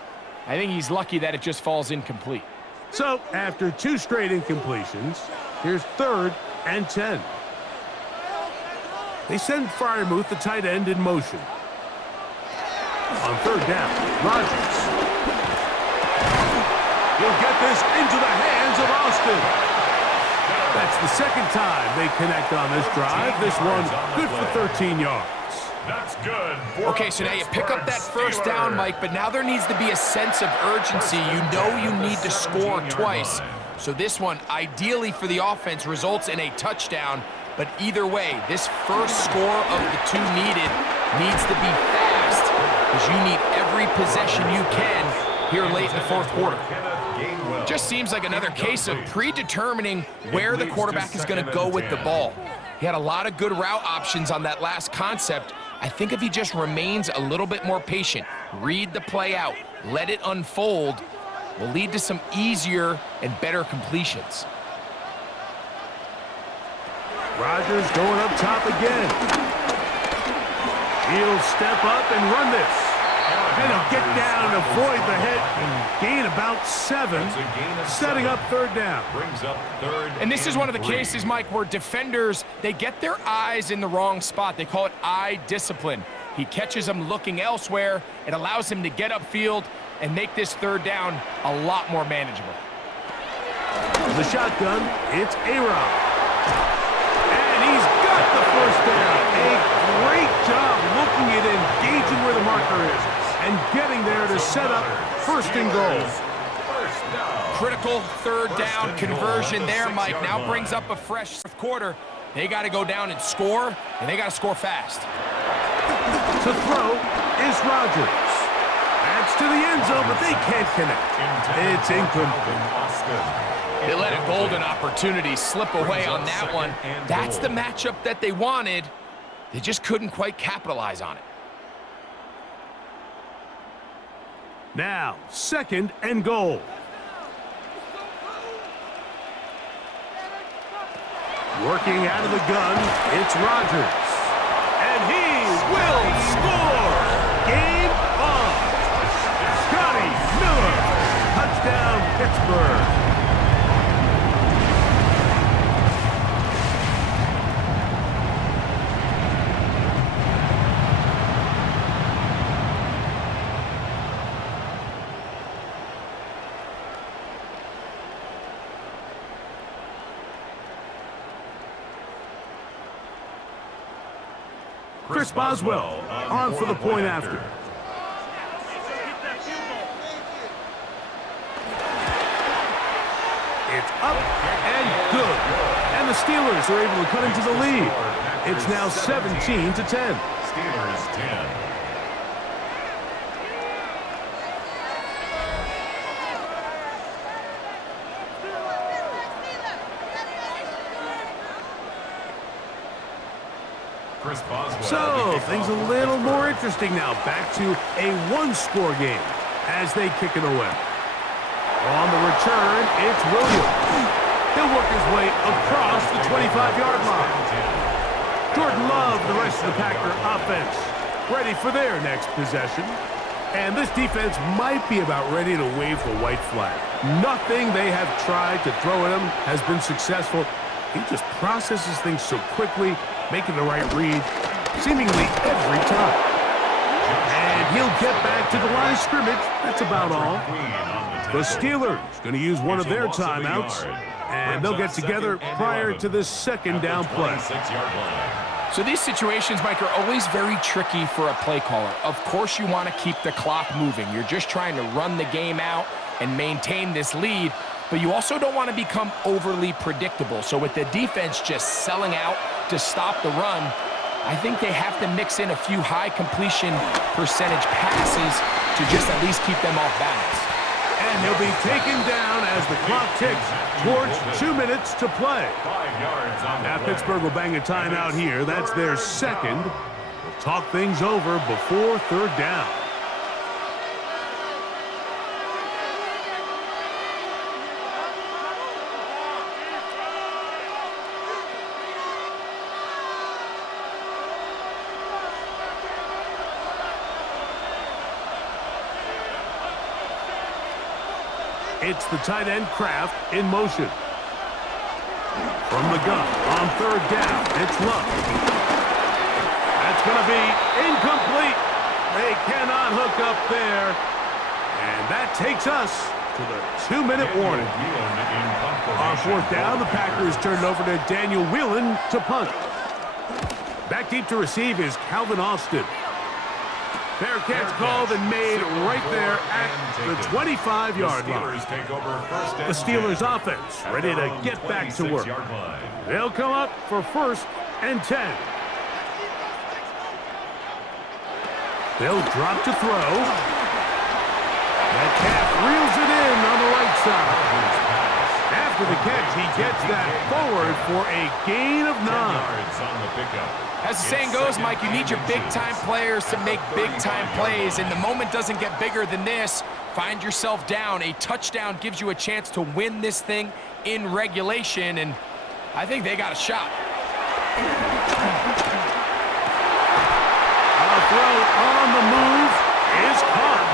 I think he's lucky that it just falls incomplete. So, after two straight incompletions, here's 3rd and 10. They send Freiermuth, the tight end, in motion. On 3rd down, Rodgers. He'll get this into the hands of Austin. That's the second time they connect on this drive. This one good for 13 yards. That's good. Okay, so now you pick up that first down, Mike, but now there needs to be a sense of urgency. You know you need to score twice. So this one, ideally for the offense, results in a touchdown. But either way, this first score of the two needed needs to be fast because you need every possession you can here late in the fourth quarter. Just seems like another case of predetermining where the quarterback is going to go with the ball. He had a lot of good route options on that last concept. I think if he just remains a little bit more patient, read the play out, let it unfold, will lead to some easier and better completions. Rodgers going up top again. He'll step up and run this. And he'll get down and avoid the hit and gain about 7, setting up 3rd down. And this is one of the cases, Mike, where defenders, they get their eyes in the wrong spot. They call it eye discipline. He catches them looking elsewhere. It allows him to get upfield and make this 3rd down a lot more manageable. The shotgun, it's A-Rod. And he's got the first down. A great job looking at engaging where the marker is and getting there to set up 1st and goal. critical third down conversion there, Mike. Now brings up a fresh fourth quarter. They got to go down and score, and they got to score fast. To throw is Rodgers. That's to the end zone, but they can't connect. It's incomplete. They let a golden opportunity slip away on that one. That's the matchup that they wanted. They just couldn't quite capitalize on it. Now, 2nd and goal. Working out of the gun, it's Rodgers. And he will score! Game on! Scotty Miller! Touchdown, Pittsburgh! Chris Boswell on for the point after. It's up and good. And the Steelers are able to cut into the lead. It's now 17-10. Steelers 10. So, things a little more interesting now. Back to a one-score game as they kick it away. On the return, it's Williams. He'll work his way across the 25-yard line. Jordan Love, the rest of the Packer offense, ready for their next possession. And this defense might be about ready to wave the white flag. Nothing they have tried to throw at him has been successful. He just processes things so quickly, making the right read seemingly every time. And he'll get back to the line of scrimmage. That's about all. The Steelers going to use one of their timeouts, and they'll get together prior to this 2nd down play. So these situations, Mike, are always very tricky for a play caller. Of course you want to keep the clock moving. You're just trying to run the game out and maintain this lead, but you also don't want to become overly predictable. So with the defense just selling out to stop the run, I think they have to mix in a few high completion percentage passes to just at least keep them off balance. And he'll be taken down as the clock ticks towards 2 minutes to play. 5 yards on the Now play. Pittsburgh will bang a timeout here. That's their 2nd. They'll talk things over before 3rd down. It's the tight end Kraft in motion. From the gun on 3rd down, it's Love. That's going to be incomplete. They cannot hook up there. And that takes us to the 2-minute warning. On 4th down, the Packers turn it over to Daniel Whelan to punt. Back deep to receive is Calvin Austin. Fair catch called and made right there at the 25-yard line. The Steelers offense ready to get back to work. They'll come up for 1st and 10. They'll drop to throw. That calf reels it in on the right side. After the catch, he gets that forward for a gain of 9. As the saying goes, Mike, you need your big-time players to make big-time plays, and the moment doesn't get bigger than this. Find yourself down. A touchdown gives you a chance to win this thing in regulation, and I think they got a shot. A throw on the move is caught,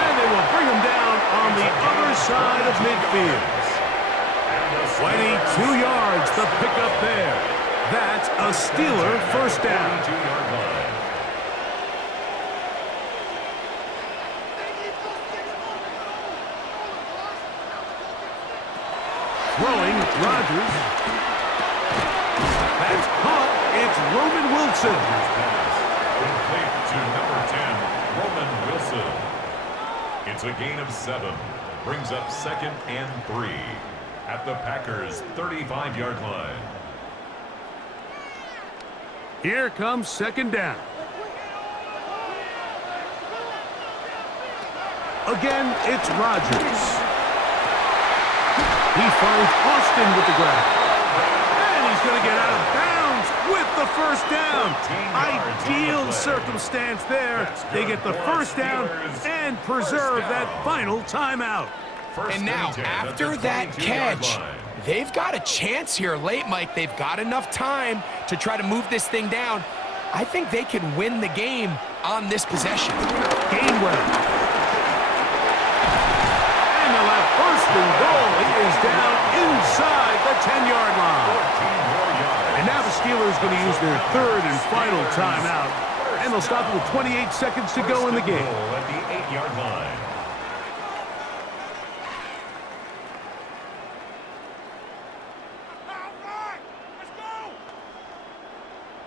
and they will bring him down on the other side of midfield. 22 yards, the pickup there. That's a Steeler 1st down. Throwing, Rodgers. That's caught. It's Roman Wilson. Complete to number 10, Roman Wilson. It's a gain of 7. Brings up 2nd and 3 at the Packers' 35-yard line. Here comes 2nd down. Again, it's Rodgers. He finds Austin with the grab. And he's going to get out of bounds with the first down. Ideal circumstance there. They get the first down and preserve that final timeout. And now, after that catch, they've got a chance here late, Mike. They've got enough time to try to move this thing down. I think they can win the game on this possession. Gainwell. And they'll have 1st and goal. He is down inside the 10-yard line. And now the Steelers going to use their 3rd and final timeout. And they'll stop it with 28 seconds to go in the game. At the 8-yard line.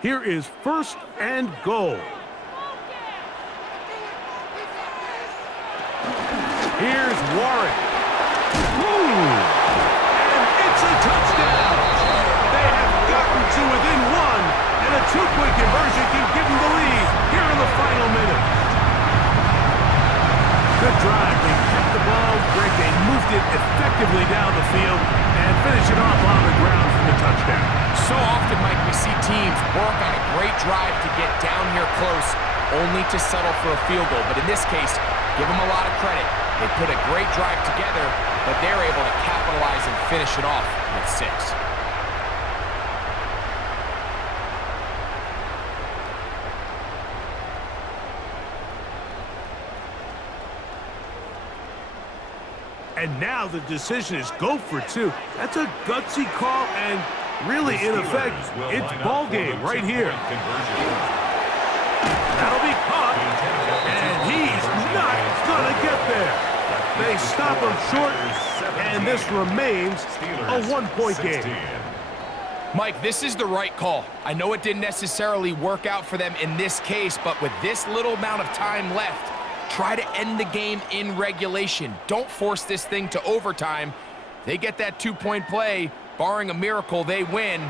Here is 1st and goal. Here's Warren. And it's a touchdown. They have gotten to within 1, and a 2-point conversion can give them the lead here in the final minute. Good drive. They kept the ball. Greg, they moved it effectively down the field and finish it off on the ground for the touchdown. So often, Mike, we see teams work on a great drive to get down here close, only to settle for a field goal. But in this case, give them a lot of credit. They put a great drive together, but they're able to capitalize and finish it off with 6. And now the decision is go for 2. That's a gutsy call, and really, in effect, it's ball game right here. That'll be caught, and he's not going to get there. They stop him short, and this remains a 1-point game. Mike, this is the right call. I know it didn't necessarily work out for them in this case, but with this little amount of time left, try to end the game in regulation. Don't force this thing to overtime. They get that 2-point play. Barring a miracle, they win.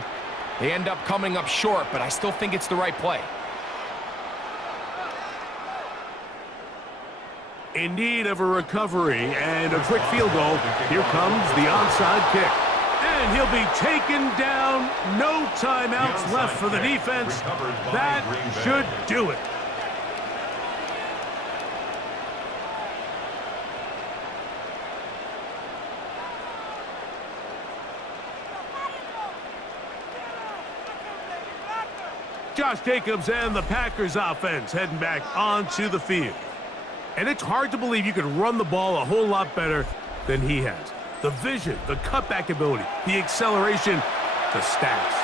They end up coming up short, but I still think it's the right play. In need of a recovery and a quick field goal. Here comes the onside kick. And he'll be taken down. No timeouts left for the defense. That should do it. Josh Jacobs and the Packers offense heading back onto the field. And it's hard to believe you could run the ball a whole lot better than he has. The vision, the cutback ability, the acceleration, the stats.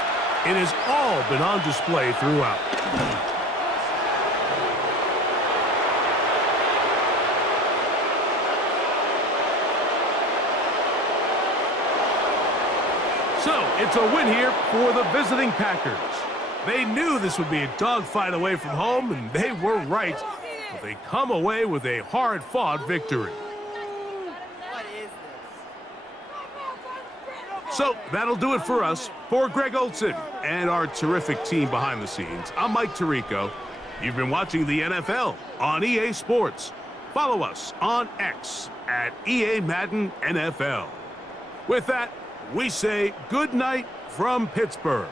It has all been on display throughout. So, it's a win here for the visiting Packers. They knew this would be a dogfight away from home, and they were right. But they come away with a hard-fought victory. What is this? So, that'll do it for us. For Greg Olson and our terrific team behind the scenes, I'm Mike Tirico. You've been watching the NFL on EA Sports. Follow us on X at EA Madden NFL. With that, we say good night from Pittsburgh.